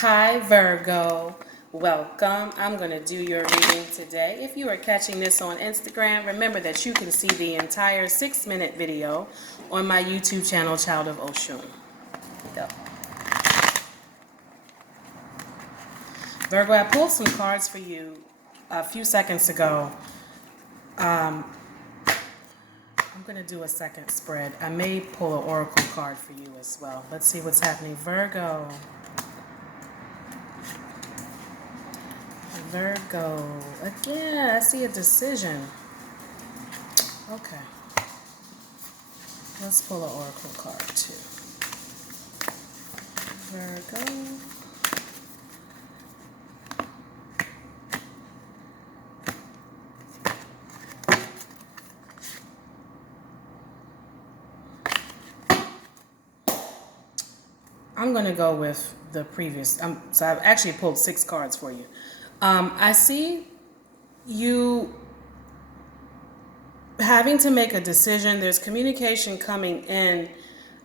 Hi Virgo, welcome. I'm going to do your reading today. If you are catching this on Instagram, remember that you can see the entire 6-minute video on my YouTube channel, Child of Oshun. Go. Virgo, I pulled some cards for you a few seconds ago. I'm going to do a second spread. I may pull an oracle card for you as well. Let's see what's happening. Virgo, again, I see a decision. Okay. Let's pull an oracle card too. Virgo. I'm going to go with the previous. So I've actually pulled 6 cards for you. I see you having to make a decision. There's communication coming in.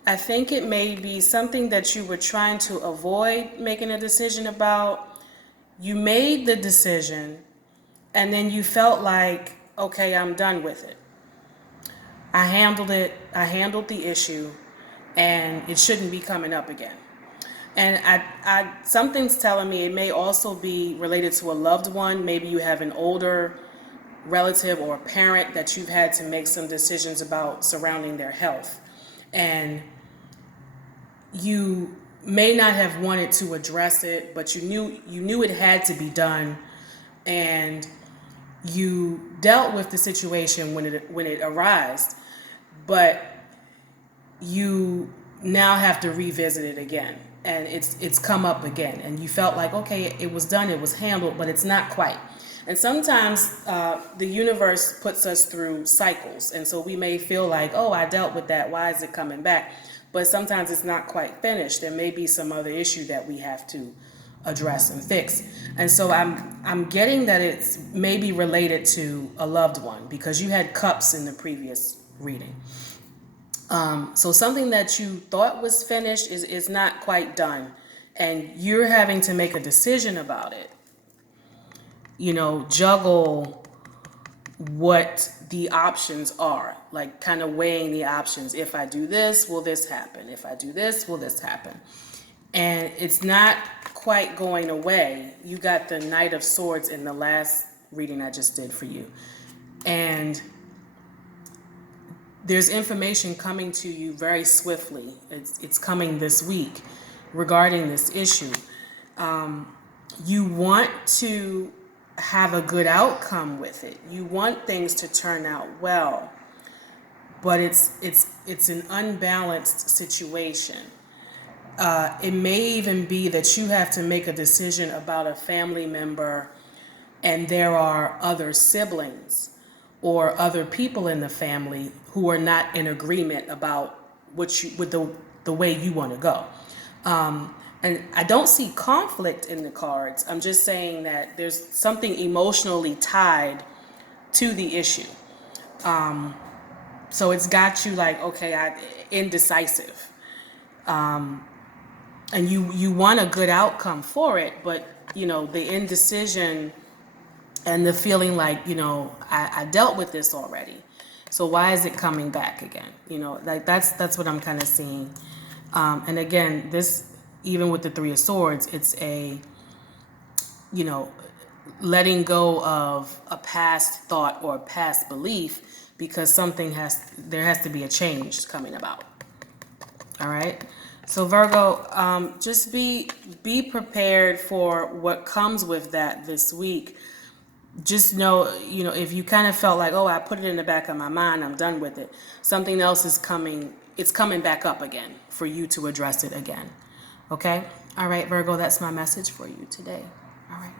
I think it may be something that you were trying to avoid making a decision about. You made the decision and then you felt like, okay, I'm done with it. I handled it. I handled the issue and it shouldn't be coming up again. And something's telling me it may also be related to a loved one. Maybe you have an older relative or a parent that you've had to make some decisions about surrounding their health. And you may not have wanted to address it, but you knew it had to be done. And you dealt with the situation when it arose, but you now have to revisit it again. And it's come up again, and you felt like, okay, it was done, it was handled, but it's not quite. And sometimes the universe puts us through cycles, and so we may feel like, oh, I dealt with that, why is it coming back? But sometimes it's not quite finished. There may be some other issue that we have to address and fix. And so I'm getting that it's maybe related to a loved one, because you had cups in the previous reading. So something that you thought was finished is not quite done, and you're having to make a decision about it. Juggle what the options are, like kind of weighing the options. If I do this, will this happen? If I do this, will this happen? And it's not quite going away. You got the Knight of Swords in the last reading I just did for you. And there's information coming to you very swiftly. It's coming this week regarding this issue. You want to have a good outcome with it. You want things to turn out well, but it's an unbalanced situation. It may even be that you have to make a decision about a family member, and there are other siblings or other people in the family who are not in agreement about the way you want to go. And I don't see conflict in the cards. I'm just saying that there's something emotionally tied to the issue. So it's got you like, okay, indecisive. And you want a good outcome for it, but the indecision and the feeling like, I dealt with this already. So why is it coming back again? Like that's what I'm kind of seeing. And again, this, even with the 3 of Swords, it's a, letting go of a past thought or a past belief, because there has to be a change coming about. All right. So Virgo, just be prepared for what comes with that this week. Just know, if you kind of felt like, oh, I put it in the back of my mind, I'm done with it, something else is coming. It's coming back up again for you to address it again. Okay? All right, Virgo, that's my message for you today. All right.